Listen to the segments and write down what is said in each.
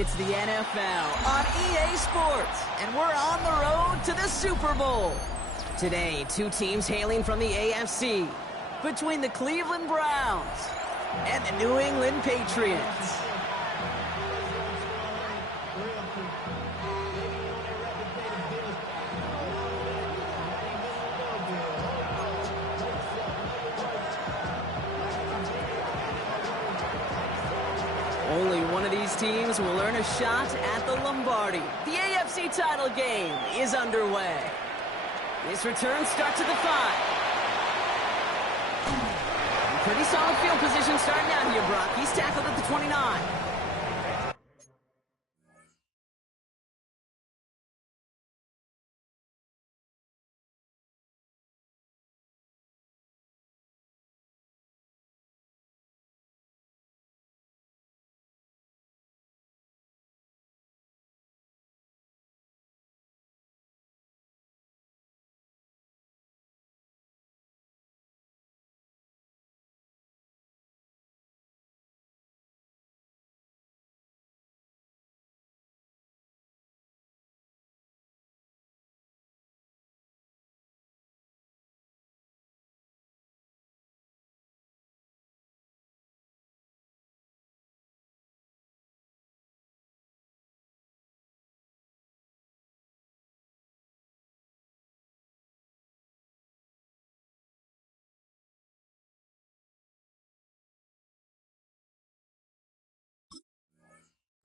It's the NFL on EA Sports, and we're on the road to the Super Bowl. Today, two teams hailing from the AFC, between the Cleveland Browns and the New England Patriots. Only one of these teams will earn a shot at the Lombardi. The AFC title game is underway. This return starts at the 5. Pretty solid field position starting out here, Brock. He's tackled at the 29.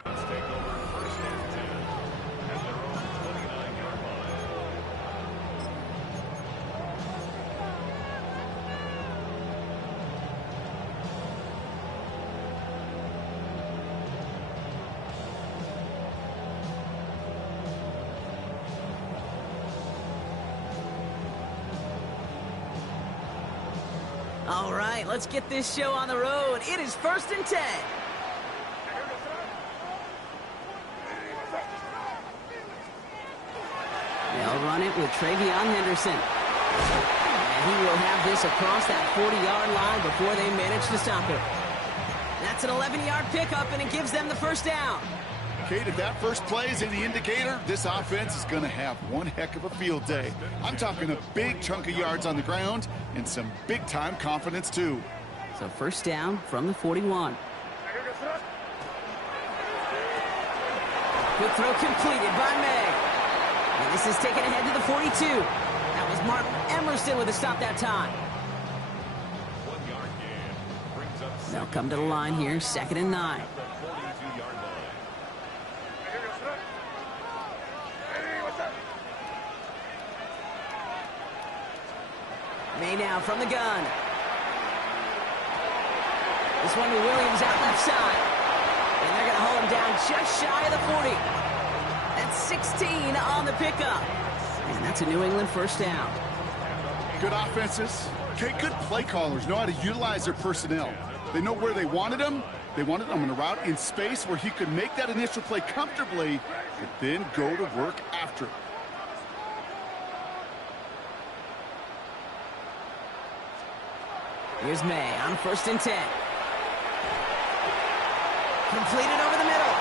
Let's take over first and 10 at their own 29-yard line. All right, let's get this show on the road. It is first and 10. They'll run it with Travion Henderson. And he will have this across that 40-yard line before they manage to stop it. That's an 11-yard pickup, and it gives them the first down. Kate, if that first play is any indicator, this offense is going to have one heck of a field day. I'm talking a big chunk of yards on the ground and some big-time confidence, too. So first down from the 41. Good throw completed by May. And this is taken ahead to the 42. That was Martin Emerson with a stop that time. 1 yard gain brings up They'll come to the line here, second and 9. at the 42-yard line. May now from the gun. This one to Williams out left side. And they're going to hold him down just shy of the 40. That's 16 on the pickup. And that's a New England first down. Good offenses. Okay, good play callers know how to utilize their personnel. They know where they wanted him. They wanted him on a route in space where he could make that initial play comfortably, but then go to work after it. Here's May on first and 10. Completed over the middle.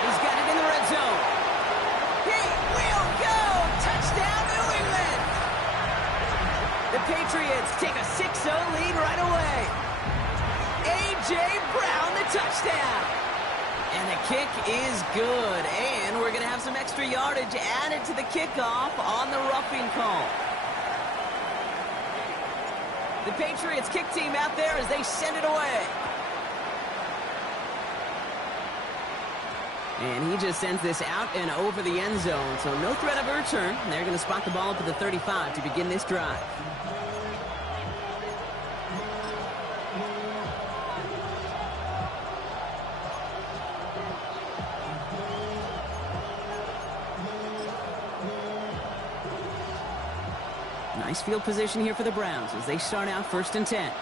He's got it in the red zone. He will go! Touchdown, New England! The Patriots take a 6-0 lead right away. A.J. Brown, the touchdown. And the kick is good. And we're going to have some extra yardage added to the kickoff on the roughing call. The Patriots kick team out there as they send it away. And he just sends this out and over the end zone, so no threat of a return. They're going to spot the ball up at the 35 to begin this drive. Nice field position here for the Browns as they start out first and 10.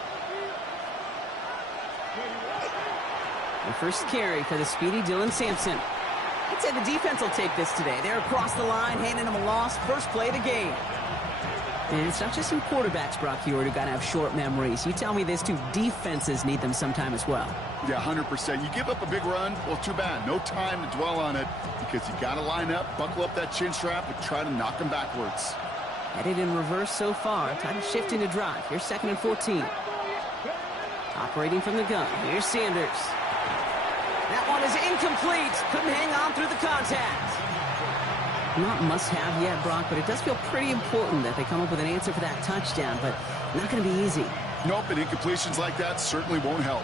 The first carry for the speedy Dylan Sampson. I'd say the defense will take this today. They're across the line, handing them a loss. First play of the game. And it's not just some quarterbacks, Brock Huard, who got to have short memories. You tell me this too, defenses need them sometime as well. Yeah, 100%. You give up a big run, well, too bad. No time to dwell on it because you got to line up, buckle up that chin strap, and try to knock them backwards. Headed in reverse so far. Time to shift into drive. Here's 2nd and 14. Operating from the gun. Here's Sanders. That one is incomplete. Couldn't hang on through the contact. Not must-have yet, Brock, but it does feel pretty important that they come up with an answer for that touchdown, but not going to be easy. Nope, and incompletions like that certainly won't help.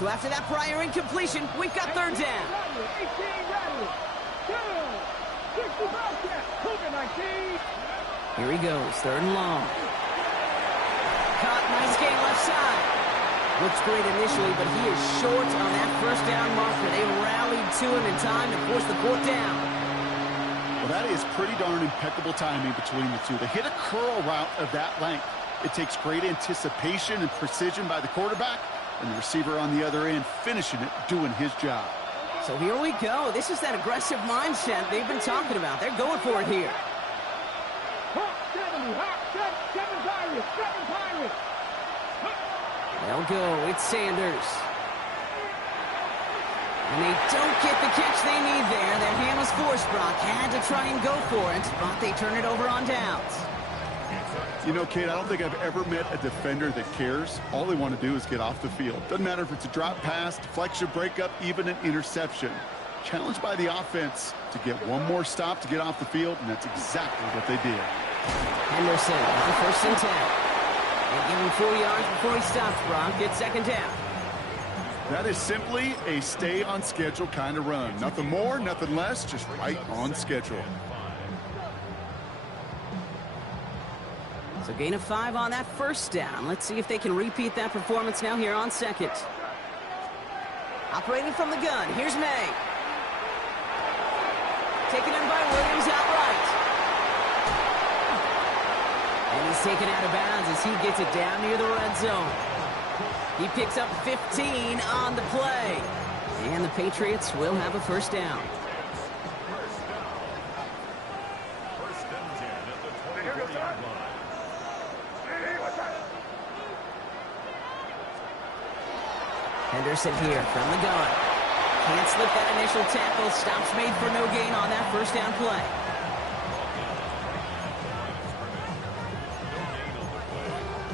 So after that prior incompletion, we've got 3rd down. Here he goes, 3rd and long. Caught, nice gain left side. Looks great initially, but he is short on that 1st down marker. They rallied to him in time to force the 4th down. Well, that is pretty darn impeccable timing between the two. They hit a curl route of that length. It takes great anticipation and precision by the quarterback, and the receiver on the other end finishing it, doing his job. So here we go. This is that aggressive mindset they've been talking about. They're going for it here. They'll go. It's Sanders. And they don't get the catch they need there. Their hand was forced, Brock. Had to try and go for it, but they turn it over on downs. You know, Kate, I don't think I've ever met a defender that cares. All they want to do is get off the field. Doesn't matter if it's a drop pass, deflection, breakup, even an interception. Challenged by the offense to get one more stop to get off the field, and that's exactly what they did. Henderson on 1st and 10. They give him 4 yards before he stops, Brock. It's 2nd down. That is simply a stay-on-schedule kind of run. Nothing more, nothing less, just right on schedule. So gain of 5 on that 1st down. Let's see if they can repeat that performance now here on 2nd. Operating from the gun, here's May. Taken in by Williams outright. And he's taken out of bounds as he gets it down near the red zone. He picks up 15 on the play. And the Patriots will have a 1st down. Henderson here from the gun. Can't slip that initial tackle. Stops made for no gain on that 1st down play.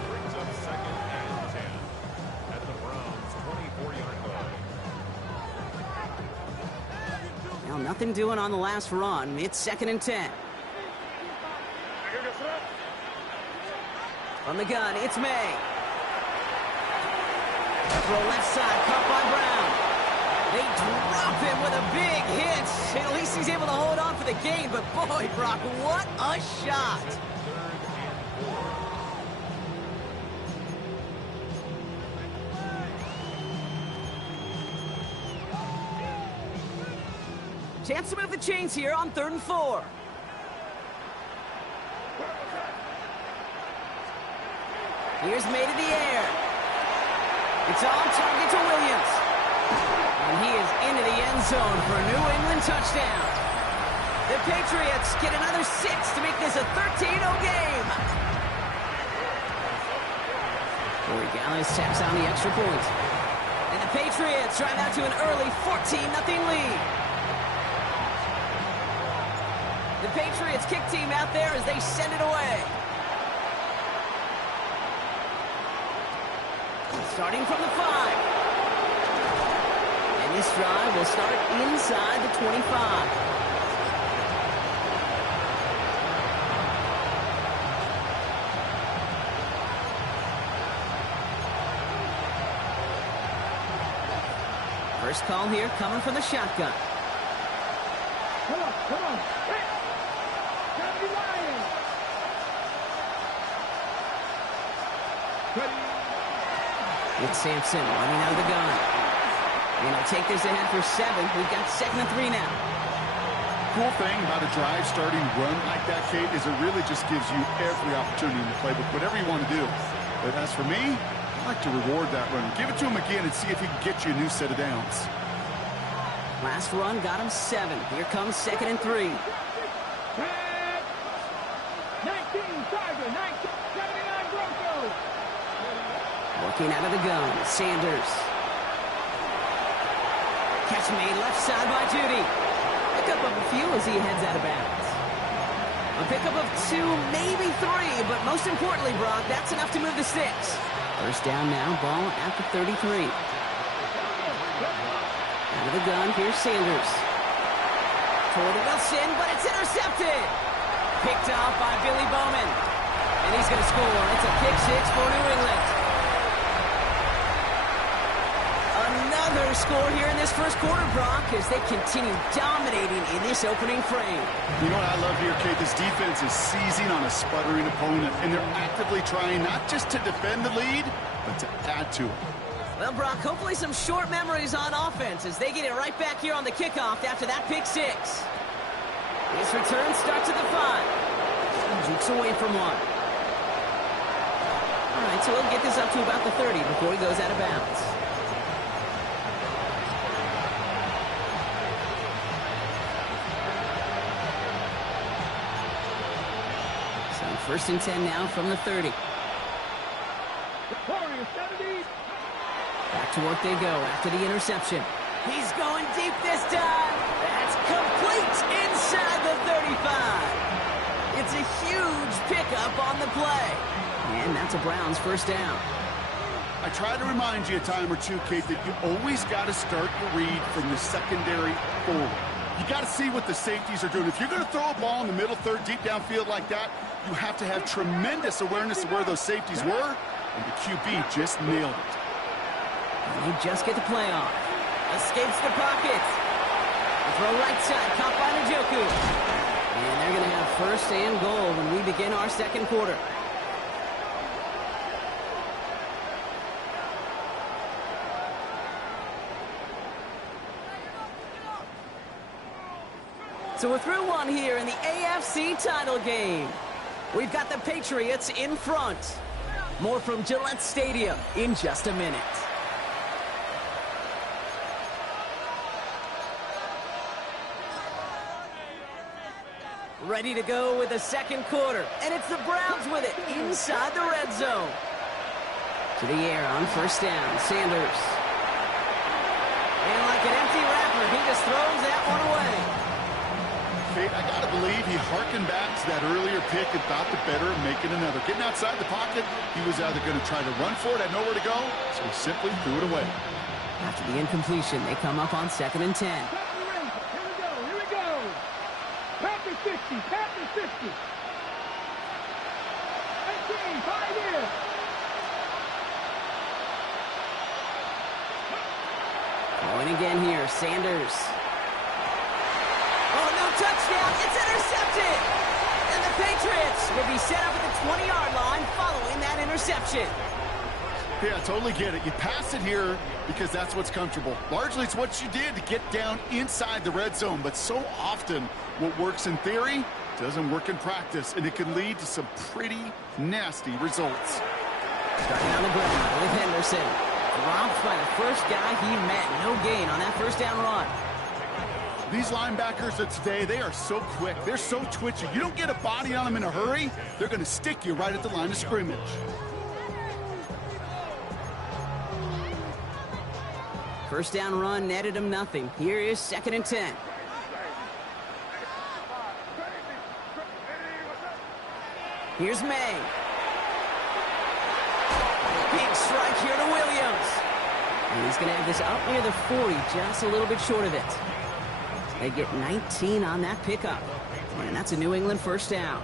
Brings up 2nd and 10 at the Browns' 24-yard line. Now nothing doing on the last run. It's 2nd and 10. From the gun, it's May. Throw left side, caught by Brown. They drop him with a big hit. At least he's able to hold on for the gain, but boy, Brock, what a shot. Chance to move the chains here on 3rd and 4. Here's May to the air. It's on target to Williams. And he is into the end zone for a New England touchdown. The Patriots get another 6 to make this a 13-0 game. Corey Gallis taps on the extra point. And the Patriots drive out to an early 14-0 lead. The Patriots kick team out there as they send it away. Starting from the 5. And this drive will start inside the 25. First call here coming from the shotgun. Come on. Hey, gotta be lying. Ready. It's Sampson running out of the gun. And he'll take this ahead for 7. We've got 2nd and 3 now. Cool thing about a drive starting run like that, Kate, is it really just gives you every opportunity in the playbook, whatever you want to do. But as for me, I like to reward that run. Give it to him again and see if he can get you a new set of downs. Last run got him 7. Here comes 2nd and 3. 19, Tiger, 79 Broncos. Working out of the gun, Sanders. Catch made left side by Judy. Pickup of a few as he heads out of bounds. A pickup of 2, maybe 3, but most importantly, Brock, that's enough to move the sticks. First down now, ball at the 33. Out of the gun, here's Sanders. Toward Wilson, but it's intercepted. Picked off by Billy Bowman. And he's going to score. It's a pick 6 for New England. Another score here in this first quarter, Brock, as they continue dominating in this opening frame. You know what I love here, Kate? This defense is seizing on a sputtering opponent, and they're actively trying not just to defend the lead, but to add to it. Well, Brock, hopefully some short memories on offense as they get it right back here on the kickoff after that pick 6. This return starts at the 5. Jukes away from 1. All right, so he'll get this up to about the 30 before he goes out of bounds. So 1st and 10 now from the 30. Warriors 70. Back to work they go after the interception. He's going deep this time. That's complete inside the 35. It's a huge pickup on the play. And that's a Browns first down. I try to remind you a time or two, Kate, that you always got to start your read from the secondary forward. You got to see what the safeties are doing. If you're going to throw a ball in the middle third, deep downfield like that, you have to have tremendous awareness of where those safeties were, and the QB just nailed it. And they just get the play off. Escapes the pocket. The throw right side, caught by Njoku. And they're going to have 1st and goal when we begin our second quarter. So we're through one here in the AFC title game. We've got the Patriots in front. More from Gillette Stadium in just a minute. Ready to go with the second quarter. And it's the Browns with it inside the red zone. To the air on 1st down, Sanders. And like an empty wrapper, he just throws that one away. Kate, I got to believe he harkened back to that earlier pick and thought the better of making another. Getting outside the pocket, he was either going to try to run for it, had nowhere to go, so he simply threw it away. After the incompletion, they come up on 2nd and 10. Here we go. Packers 50, Packers 50. 18, 5 in. Going again here, Sanders. Oh, no touchdown. It's intercepted. And the Patriots will be set up at the 20-yard line following that interception. Yeah, I totally get it. You pass it here because that's what's comfortable. Largely, it's what you did to get down inside the red zone. But so often, what works in theory doesn't work in practice, and it can lead to some pretty nasty results. Starting on the ground with Henderson. Dropped by the first guy he met. No gain on that first down run. These linebackers of today, they are so quick. They're so twitchy. You don't get a body on them in a hurry, they're going to stick you right at the line of scrimmage. First down run netted him nothing. Here is 2nd and 10. Here's May. Big strike here to Williams. And he's going to have this up near the 40, just a little bit short of it. They get 19 on that pickup. And that's a New England first down.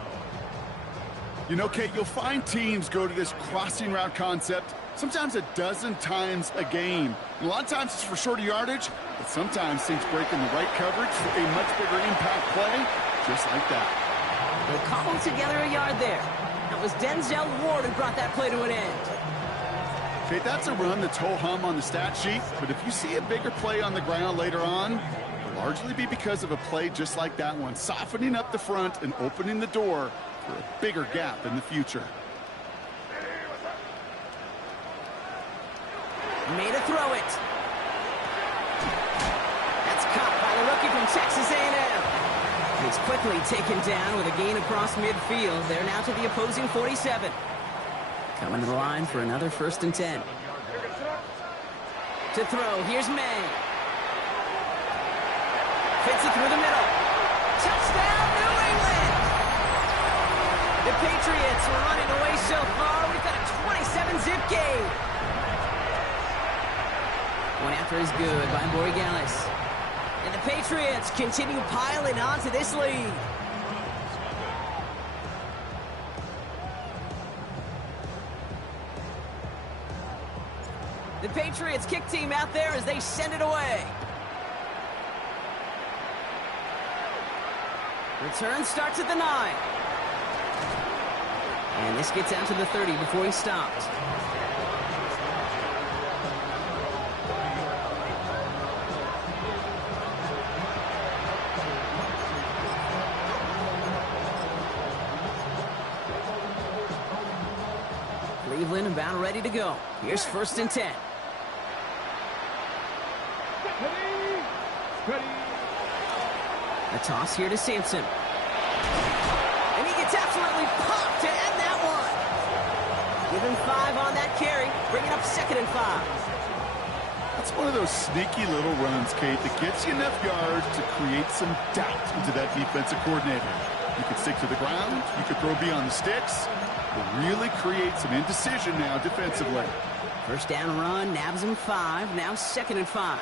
You know, Kate, you'll find teams go to this crossing route concept sometimes a dozen times a game. And a lot of times it's for shorter yardage, but sometimes things break in the right coverage for a much bigger impact play, just like that. They'll cobble together a yard there. It was Denzel Ward who brought that play to an end. Okay, that's a run that's ho-hum on the stat sheet, but if you see a bigger play on the ground later on, it'll largely be because of a play just like that one, softening up the front and opening the door for a bigger gap in the future. Made a throw it. That's caught by the rookie from Texas A&M. He's quickly taken down with a gain across midfield. They're now to the opposing 47. Coming to the line for another 1st and 10. To throw, here's May. Fits it through the middle. Touchdown, New England! The Patriots are running away so far. We've got a 27-zip game. One after is good by Borregales. And the Patriots continue piling onto this lead. The Patriots kick team out there as they send it away. Return starts at the 9. And this gets out to the 30 before he stopped. Cleveland about ready to go. Here's 1st and 10. Ready. A toss here to Sampson. And he gets absolutely popped to end that one. Give him 5 on that carry. Bring it up 2nd and 5. That's one of those sneaky little runs, Kate, that gets you enough yards to create some doubt into that defensive coordinator. You can stick to the ground. You can throw beyond the sticks. But really create some indecision now defensively. 1st down run, nabs him 5. Now 2nd and 5.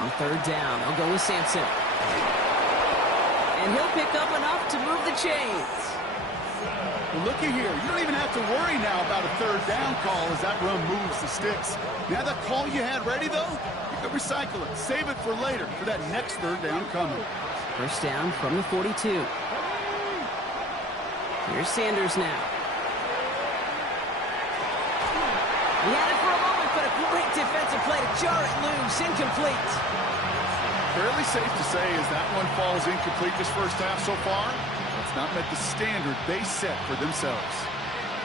On 3rd down, they'll go with Sampson. And he'll pick up enough to move the chains. Well, looky here. You don't even have to worry now about a 3rd down call as that run moves the sticks. Now that call you had ready, though, you can recycle it. Save it for later for that next 3rd down coming. 1st down from the 42. Here's Sanders now. He had it for a moment, but a great defensive play to jar it loose. Incomplete. Fairly safe to say as that one falls incomplete this 1st half so far, it's not met the standard they set for themselves.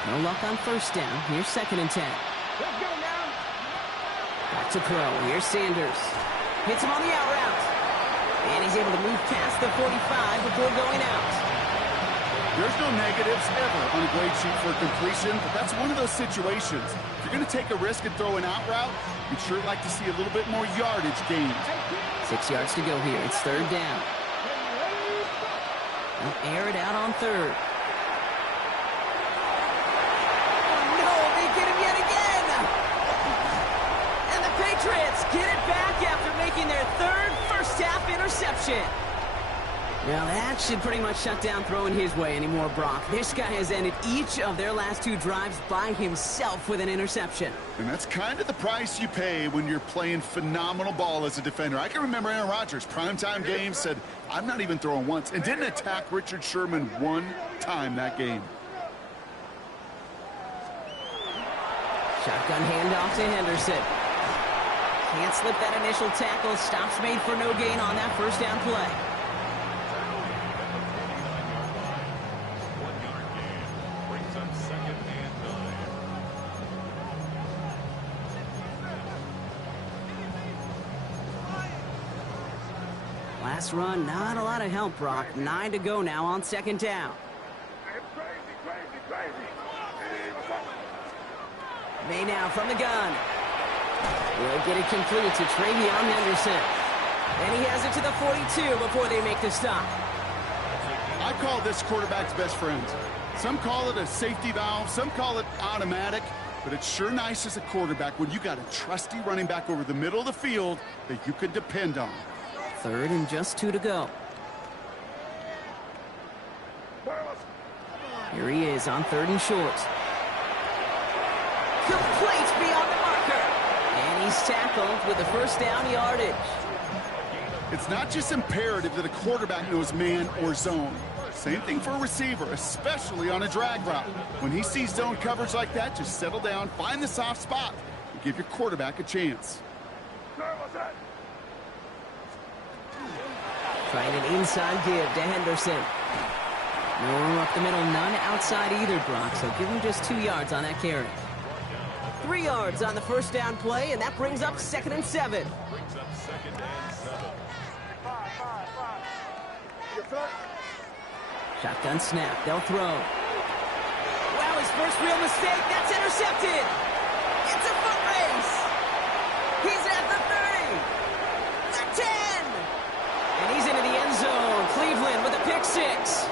No luck on 1st down. Here's 2nd and 10. Let's go now. Back to throw. Here's Sanders. Hits him on the out route. And he's able to move past the 45 before going out. There's no negatives ever on a grade sheet for completion, but that's one of those situations. If you're going to take a risk and throw an out route, you'd sure like to see a little bit more yardage gained. 6 yards to go here. It's 3rd down. They'll air it out on 3rd. Oh, no, they get him yet again. And the Patriots get it back after making their 3rd first-half interception. Now that should pretty much shut down throwing his way anymore, Brock. This guy has ended each of their last 2 drives by himself with an interception. And that's kind of the price you pay when you're playing phenomenal ball as a defender. I can remember Aaron Rodgers, primetime game, said, I'm not even throwing once, and didn't attack Richard Sherman 1 time that game. Shotgun handoff to Henderson. Can't slip that initial tackle. Stops made for no gain on that 1st down play. Last run, not a lot of help, Brock. 9 to go now on 2nd down. May now from the gun. Will get it complete to Travion Henderson. And he has it to the 42 before they make the stop. I call this quarterback's best friend. Some call it a safety valve, some call it automatic, but it's sure nice as a quarterback when you got a trusty running back over the middle of the field that you can depend on. 3rd and just 2 to go. Here he is on 3rd and short. Complete beyond the marker. And he's tackled with the 1st down yardage. It's not just imperative that a quarterback knows man or zone. Same thing for a receiver, especially on a drag route. When he sees zone coverage like that, just settle down, find the soft spot, and give your quarterback a chance. Trying an inside give to Henderson. No room up the middle, none outside either, Brock, so give him just 2 yards on that carry. 3 yards on the first down play, and that brings up 2nd and 7. Brings up 2nd and 7. Shotgun snap. They'll throw. Wow, his first real mistake. That's intercepted. It's a foot race. He's at the 30. The 10. And he's into the end zone. Cleveland with a pick 6.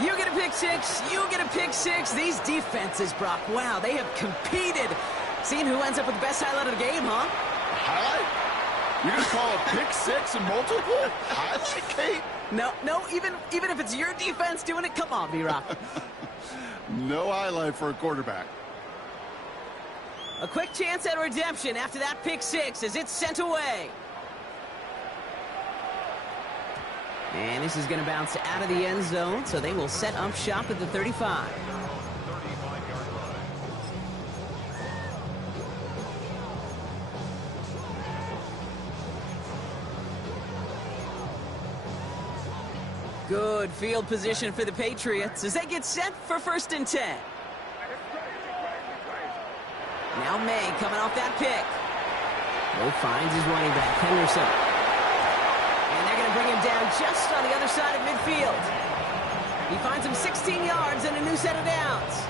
You get a pick 6. You get a pick 6. These defenses, Brock, wow, they have competed. Seeing who ends up with the best highlight of the game, huh? Highlight? You're going to call a pick 6 and multiple? Highlight, Kate? No, even if it's your defense doing it, come on, B-Rock. No highlight for a quarterback. A quick chance at redemption after that pick 6 as it's sent away. And this is going to bounce out of the end zone, so they will set up shop at the 35. 35-yard line. Good field position for the Patriots as they get set for 1st and 10. Now May coming off that pick. Mo finds his running back, Henderson. And they're going to bring him down just on the other side of midfield. He finds him 16 yards and a new set of downs.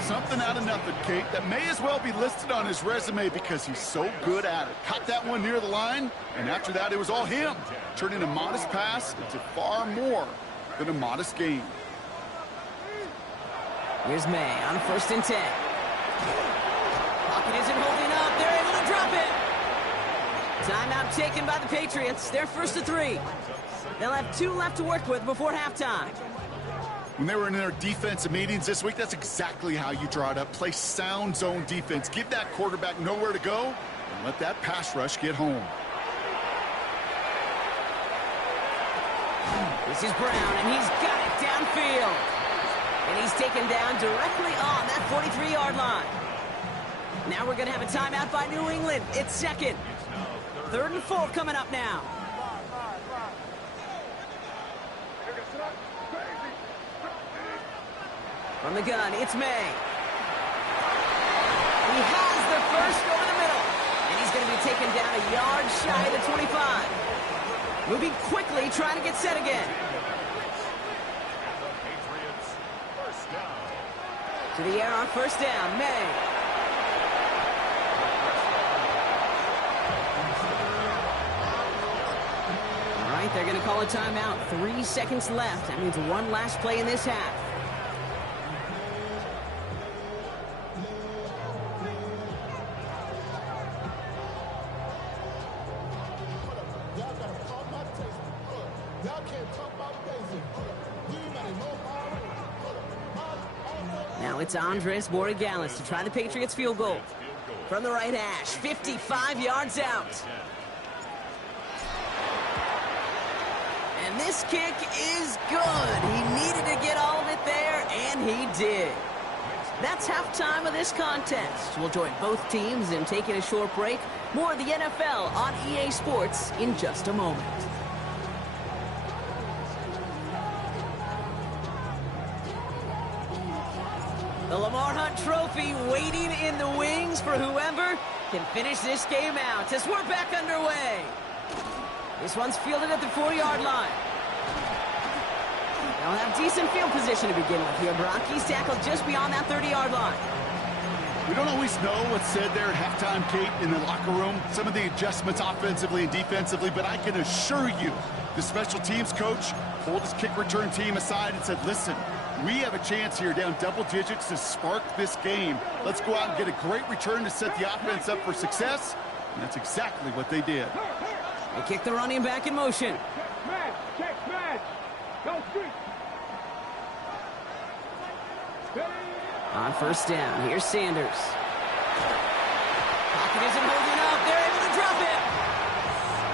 Something out of nothing, Kate, that may as well be listed on his resume because he's so good at it. Caught that one near the line, and after that, it was all him, turning a modest pass into far more than a modest gain. Here's May on 1st and 10. Pocket isn't holding up. They're able to drop it. Timeout taken by the Patriots. They're 1st and 3. They'll have 2 left to work with before halftime. When they were in their defensive meetings this week, that's exactly how you draw it up. Play sound zone defense. Give that quarterback nowhere to go and let that pass rush get home. This is Brown, and he's got it downfield. And he's taken down directly on that 43-yard line. Now we're going to have a timeout by New England. It's 2nd. 3rd and 4 coming up now. From the gun, it's May. He has the first over the middle. And he's going to be taken down a yard shy of the 25. Moving quickly, trying to get set again. Patriots, 1st down. To the air on 1st down, May. All right, they're going to call a timeout. 3 seconds left. That means one last play in this half. Now it's Andres Borregales to try the Patriots field goal. From the right hash, 55 yards out. And this kick is good. He needed to get all of it there, and he did. That's halftime of this contest. We'll join both teams in taking a short break. More of the NFL on EA Sports in just a moment. The Lamar Hunt Trophy waiting in the wings for whoever can finish this game out as we're back underway. This one's fielded at the 4-yard line. They'll have decent field position to begin with here. Brock, he's tackled just beyond that 30-yard line. We don't always know what's said there at halftime, Kate, in the locker room. Some of the adjustments offensively and defensively, but I can assure you the special teams coach pulled his kick return team aside and said, listen, we have a chance here down double digits to spark this game. Let's go out and get a great return to set the offense up for success. And that's exactly what they did. They kick the running back in motion. Check smash. Go street. On 1st down, here's Sanders. Pocket isn't holding up. They're able to drop it.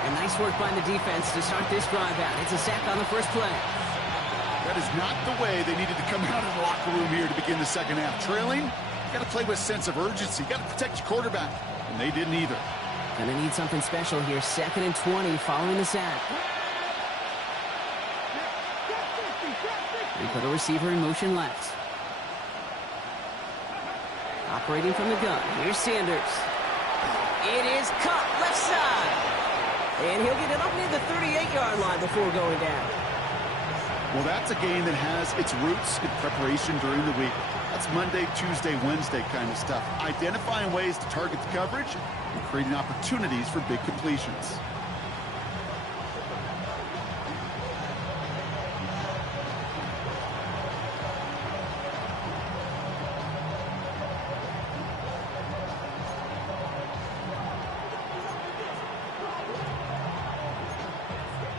And nice work by the defense to start this drive out. It's a sack on the first play. That is not the way they needed to come out of the locker room here to begin the second half. Trailing, you got to play with a sense of urgency. You got to protect your quarterback. And they didn't either. Gonna need something special here. 2nd and 20 following the sack. And put a receiver in motion left. Operating from the gun. Here's Sanders. It is caught left side. And he'll get it up near the 38-yard line before going down. Well, that's a game that has its roots in preparation during the week. That's Monday, Tuesday, Wednesday kind of stuff. Identifying ways to target the coverage and creating opportunities for big completions.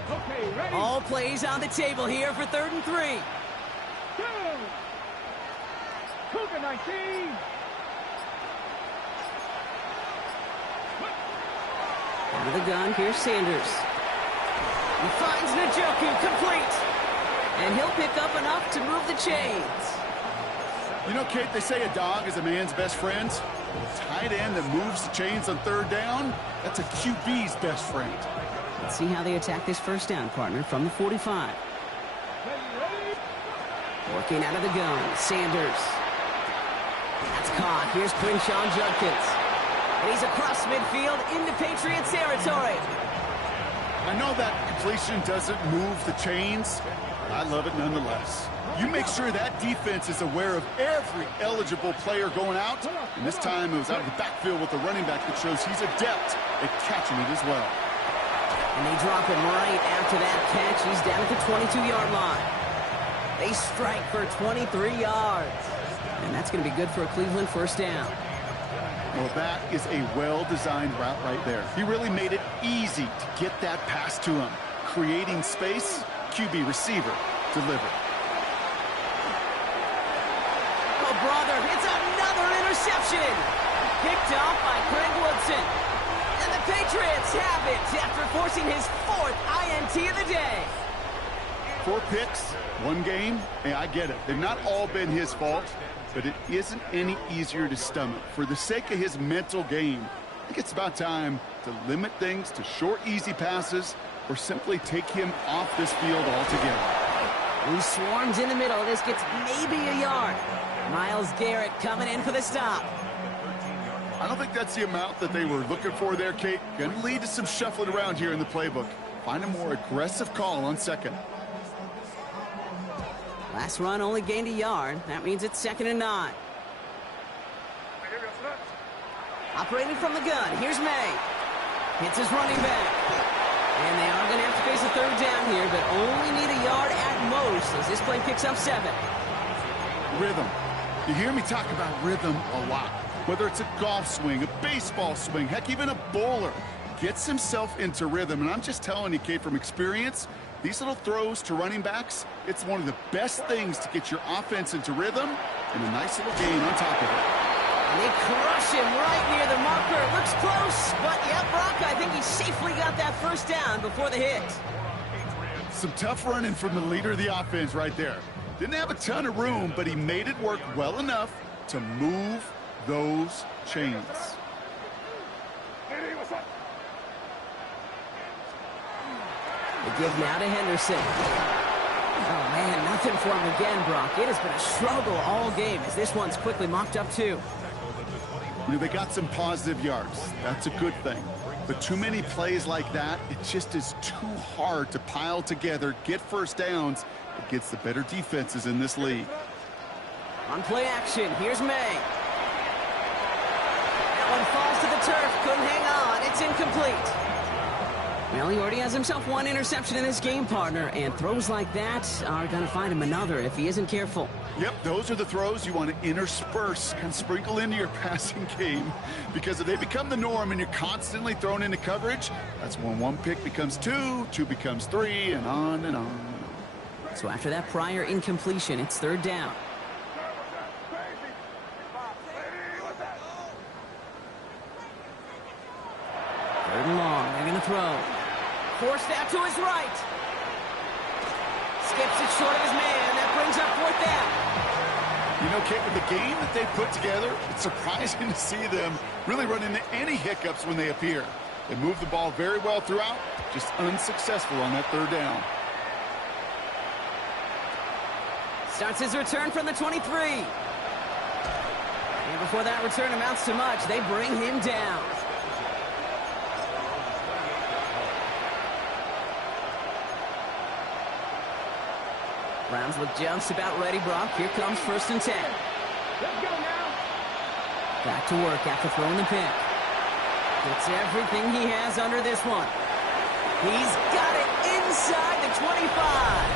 Okay, ready? All plays on the table here for 3rd and 3. Go! Cougar 19. Out of the gun, here's Sanders. He finds Njoku complete. And he'll pick up enough to move the chains. You know, Kate, they say a dog is a man's best friend. A tight end that moves the chains on 3rd down, that's a QB's best friend. Let's see how they attack this 1st down, partner, from the 45. Ready? Working out of the gun, Sanders. That's caught. Here's Quinshawn Judkins. And he's across midfield into Patriots territory. I know that completion doesn't move the chains, but I love it nonetheless. You make sure that defense is aware of every eligible player going out, and this time it was out of the backfield with the running back that shows he's adept at catching it as well. And they drop him right after that catch. He's down at the 22-yard line. They strike for 23 yards. And that's going to be good for a Cleveland 1st down. Well, that is a well-designed route right there. He really made it easy to get that pass to him. Creating space, QB receiver, deliver. Oh, brother, it's another interception. Picked off by Greg Woodson. And the Patriots have it after forcing his 4th INT of the day. 4 picks, 1 game. Hey, I get it. They've not all been his fault, but it isn't any easier to stomach. For the sake of his mental game, I think it's about time to limit things to short, easy passes or simply take him off this field altogether. He swarms in the middle. This gets maybe a yard. Myles Garrett coming in for the stop. I don't think that's the amount that they were looking for there, Kate. Going to lead to some shuffling around here in the playbook. Find a more aggressive call on 2nd. Last run only gained a yard. That means it's 2nd and 9. Operating from the gun, here's May. Hits his running back. And they are going to have to face a 3rd down here, but only need a yard at most as this play picks up 7. Rhythm. You hear me talk about rhythm a lot. Whether it's a golf swing, a baseball swing, heck, even a bowler gets himself into rhythm. And I'm just telling you, Kate, from experience, these little throws to running backs, it's one of the best things to get your offense into rhythm and a nice little gain on top of it. And they crush him right near the marker. Looks close, but yeah, Brock, I think he safely got that 1st down before the hit. Some tough running from the leader of the offense right there. Didn't have a ton of room, but he made it work well enough to move those chains. The give now to Henderson. Oh, man, nothing for him again, Brock. It has been a struggle all game as this one's quickly mopped up, too. You know, they got some positive yards. That's a good thing. But too many plays like that, it just is too hard to pile together, get 1st downs against the better defenses in this league. On play action, here's May. That one falls to the turf, couldn't hang on. It's incomplete. Well, he already has himself 1 interception in this game, partner, and throws like that are going to find him another if he isn't careful. Yep, those are the throws you want to intersperse, kind of sprinkle into your passing game, because if they become the norm and you're constantly thrown into coverage, that's when 1 pick becomes 2, 2 becomes 3, and on and on. So after that prior incompletion, it's 3rd down. 3rd and long, they're going to throw. Forced out to his right. Skips it short of his man. That brings up 4th down. You know, Kate, with the game that they put together, it's surprising to see them really run into any hiccups when they appear. They move the ball very well throughout, just unsuccessful on that 3rd down. Starts his return from the 23. And before that return amounts to much, they bring him down. Browns look just about ready, Brock. Here comes 1st and 10. Let's go now. Back to work after throwing the pick. Gets everything he has under this one. He's got it inside the 25.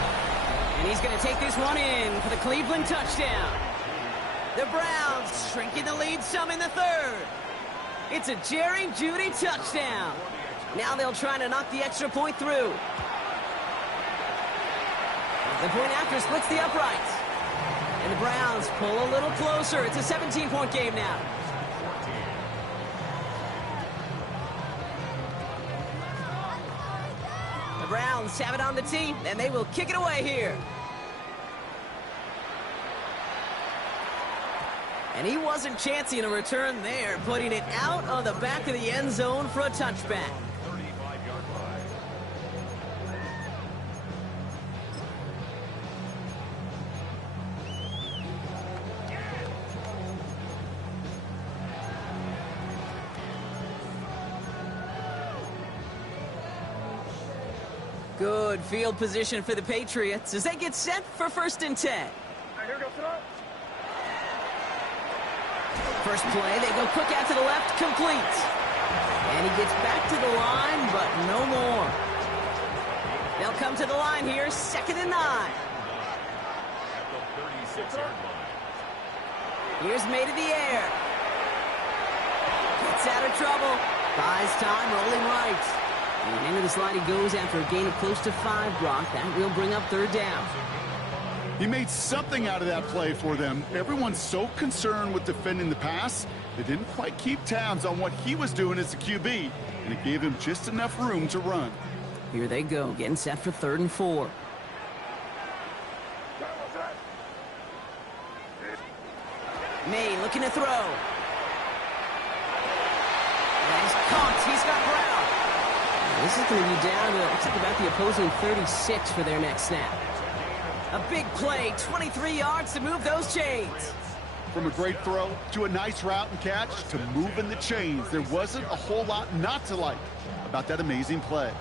And he's going to take this one in for the Cleveland touchdown. The Browns shrinking the lead some in the 3rd. It's a Jerry Jeudy touchdown. Now they'll try to knock the extra point through. The point after splits the uprights. And the Browns pull a little closer. It's a 17-point game now. The Browns have it on the tee, and they will kick it away here. And he wasn't chancing a return there, putting it out of the back of the end zone for a touchback. Good field position for the Patriots as they get set for 1st and 10. Here goes it up. First play, they go quick out to the left, complete. And he gets back to the line, but no more. They'll come to the line here, 2nd and 9. At the 36-yard line. Here's made in the air. Gets out of trouble. Buys time, rolling right. And into the slide he goes after a gain of close to 5, Brock. That will bring up 3rd down. He made something out of that play for them. Everyone's so concerned with defending the pass, they didn't quite keep tabs on what he was doing as a QB, and it gave him just enough room to run. Here they go, getting set for 3rd and 4. May looking to throw. And he's caught. He's got Brown. This is going to be down to, looks like about the opposing 36 for their next snap. A big play, 23 yards to move those chains. From a great throw to a nice route and catch to moving the chains, there wasn't a whole lot not to like about that amazing play.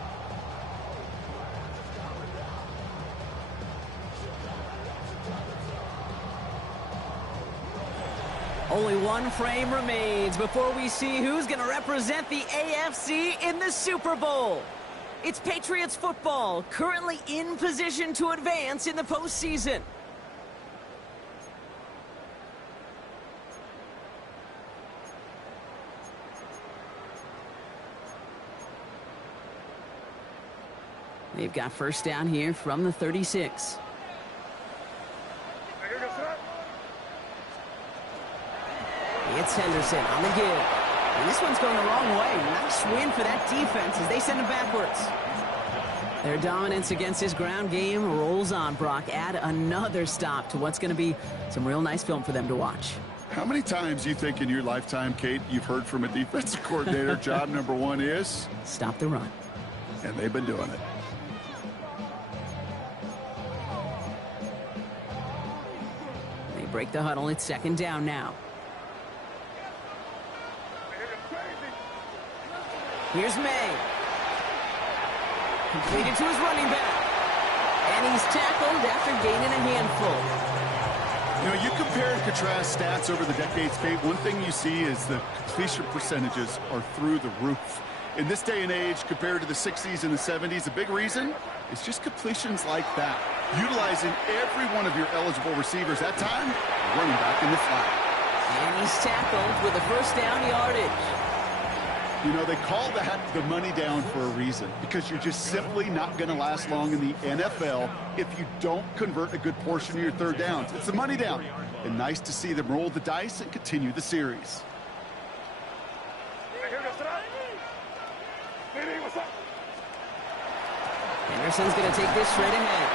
Only one frame remains before we see who's going to represent the AFC in the Super Bowl. It's Patriots football, currently in position to advance in the postseason. They've got 1st down here from the 36. It's Henderson on the give. And this one's going the wrong way. Nice win for that defense as they send him backwards. Their dominance against his ground game rolls on, Brock. Add another stop to what's going to be some real nice film for them to watch. How many times do you think in your lifetime, Kate, you've heard from a defensive coordinator, job number 1 is? Stop the run. And they've been doing it. They break the huddle. It's 2nd down now. Here's May. Completed to his running back. And he's tackled after gaining a handful. You know, you compare and contrast stats over the decades, Kate. One thing you see is the completion percentages are through the roof. In this day and age, compared to the 60s and the 70s, a big reason is just completions like that. Utilizing every one of your eligible receivers. That time, running back in the flat. And he's tackled with a 1st down yardage. You know, they call that the money down for a reason, because you're just simply not going to last long in the NFL if you don't convert a good portion of your 3rd downs. It's the money down. And nice to see them roll the dice and continue the series. Henderson's going to take this straight ahead.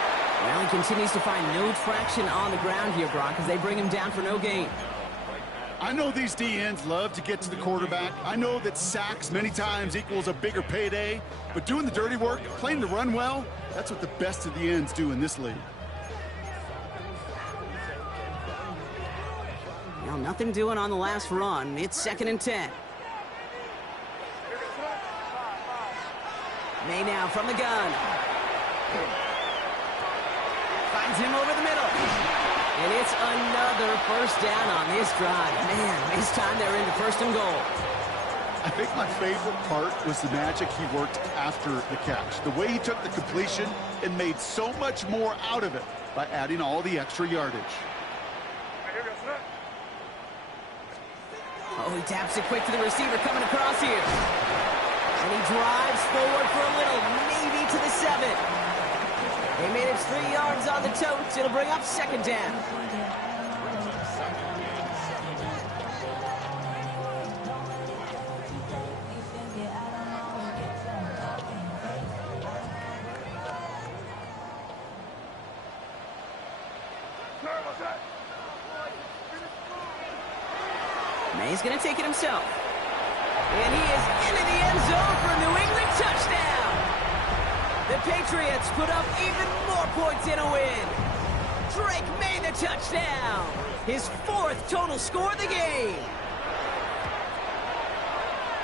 Well, he continues to find no traction on the ground here, Brock, as they bring him down for no gain. I know these DNs love to get to the quarterback. I know that sacks many times equals a bigger payday, but doing the dirty work, playing the run well, that's what the best of the ends do in this league. Well, nothing doing on the last run. It's 2nd and 10. May now from the gun. Finds him over the middle. And it's another first down on this drive. Man, this time they're into 1st and goal. I think my favorite part was the magic he worked after the catch. The way he took the completion and made so much more out of it by adding all the extra yardage. Oh, he taps it quick to the receiver coming across here. And he drives forward for a little, maybe to the 7. They made it 3 yards on the totes. It'll bring up 2nd down. May's going to take it himself. And he is into the end zone for a New England touchdown. The Patriots put up even more points in a win. Drake May the touchdown. His 4th total score of the game.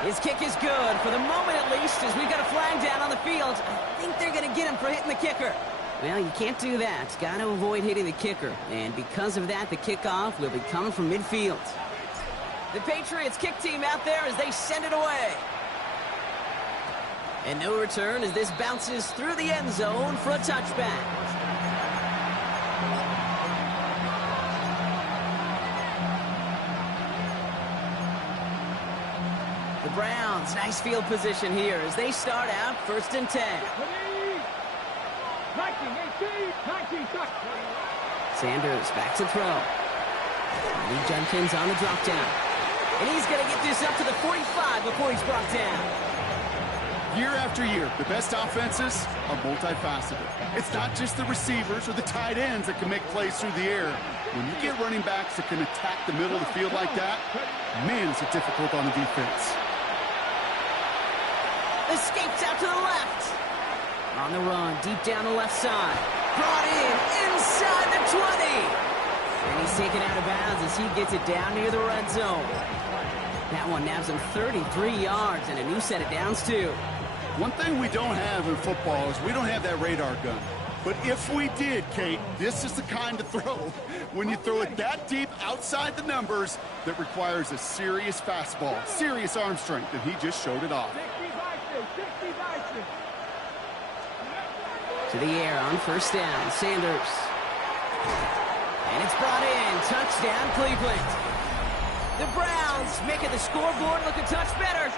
His kick is good, for the moment at least, as we've got a flag down on the field. I think they're going to get him for hitting the kicker. Well, you can't do that. Got to avoid hitting the kicker. And because of that, the kickoff will be coming from midfield. The Patriots kick team out there as they send it away. And no return as this bounces through the end zone for a touchback. The Browns, nice field position here as they start out 1st and 10. 19, Sanders back to throw. Lee Jenkins on the drop down. And he's going to get this up to the 45 before he's brought down. Year after year, the best offenses are multifaceted. It's not just the receivers or the tight ends that can make plays through the air. When you get running backs that can attack the middle of the field like that, man, is it difficult on the defense. Escapes out to the left. On the run, deep down the left side. Brought in inside the 20. And he's taken out of bounds as he gets it down near the red zone. That one nabs him 33 yards and a new set of downs, too. One thing we don't have in football is we don't have that radar gun. But if we did, Kate, this is the kind of throw, when you throw it that deep outside the numbers, that requires a serious fastball, serious arm strength, and he just showed it off. To the air on 1st down, Sanders. And it's brought in, touchdown Cleveland. The Browns making the scoreboard look a touch better.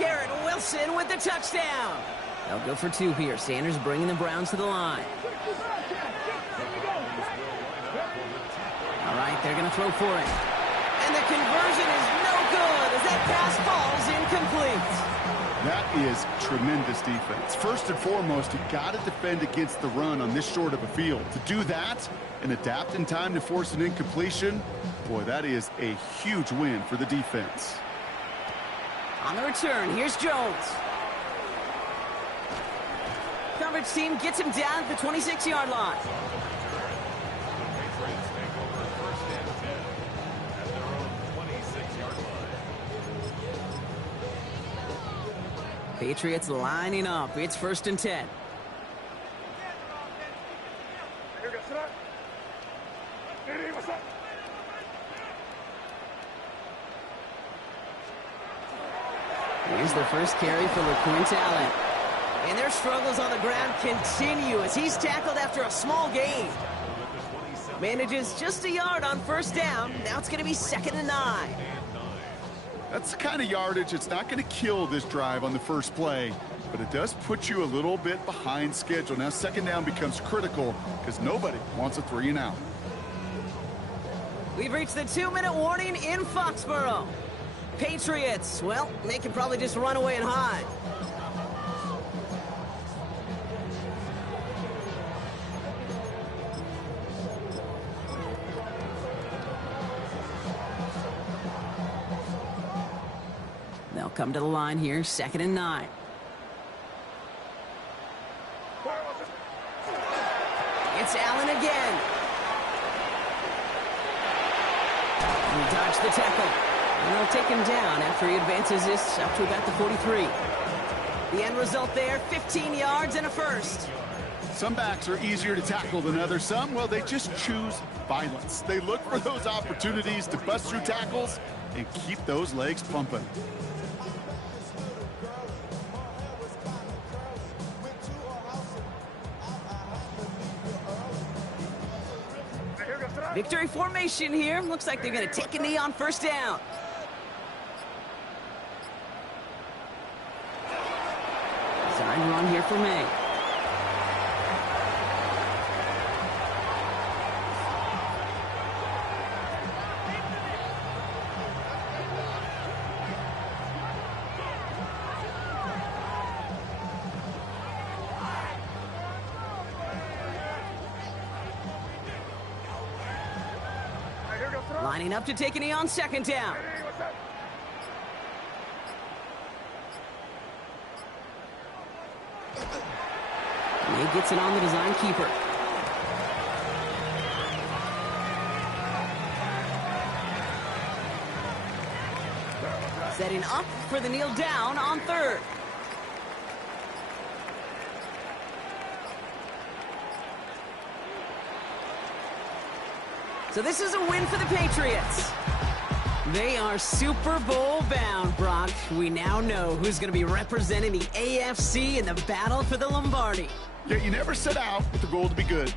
Garrett Wilson with the touchdown. They'll go for 2 here. Sanders bringing the Browns to the line. All right, they're going to throw for it. And the conversion is no good as that pass falls incomplete. That is tremendous defense. First and foremost, you got to defend against the run on this short of a field. To do that and adapt in time to force an incompletion, boy, that is a huge win for the defense. On the return, here's Jones. Coverage team gets him down at the 26-yard line. Patriots take over 1st and 10 at their own 26-yard line. Patriots lining up. It's 1st and 10. Here's the first carry for LeQuint Allen. And their struggles on the ground continue as he's tackled after a small gain. Manages just a yard on 1st down. Now it's going to be 2nd and 9. That's the kind of yardage that's not going to kill this drive on the first play, but it does put you a little bit behind schedule. Now 2nd down becomes critical because nobody wants a 3 and out. We've reached the 2-minute warning in Foxborough. Patriots, well, they can probably just run away and hide. They'll come to the line here, 2nd and 9. It's Allen again. He Dodge the tackle. And they'll take him down after he advances this up to about the 43. The end result there, 15 yards and a first. Some backs are easier to tackle than others. Some, well, they just choose violence. They look for those opportunities to bust through tackles and keep those legs pumping. Victory formation here. Looks like they're going to take a knee on first down. Design run here for May. Lining up to take a knee on second down. May gets it on the design keeper. Setting up for the kneel down on third. So this is a win for the Patriots. They are Super Bowl bound, Brock. We now know who's going to be representing the AFC in the battle for the Lombardi. Yeah, you never set out with the goal to be good.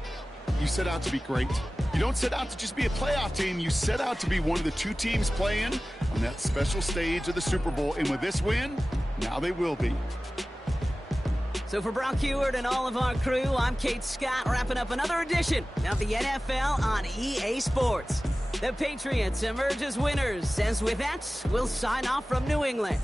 You set out to be great. You don't set out to just be a playoff team. You set out to be one of the two teams playing on that special stage of the Super Bowl. And with this win, now they will be. So for Brock Huard and all of our crew, I'm Kate Scott, wrapping up another edition of the NFL on EA Sports. The Patriots emerge as winners, as with that, we'll sign off from New England.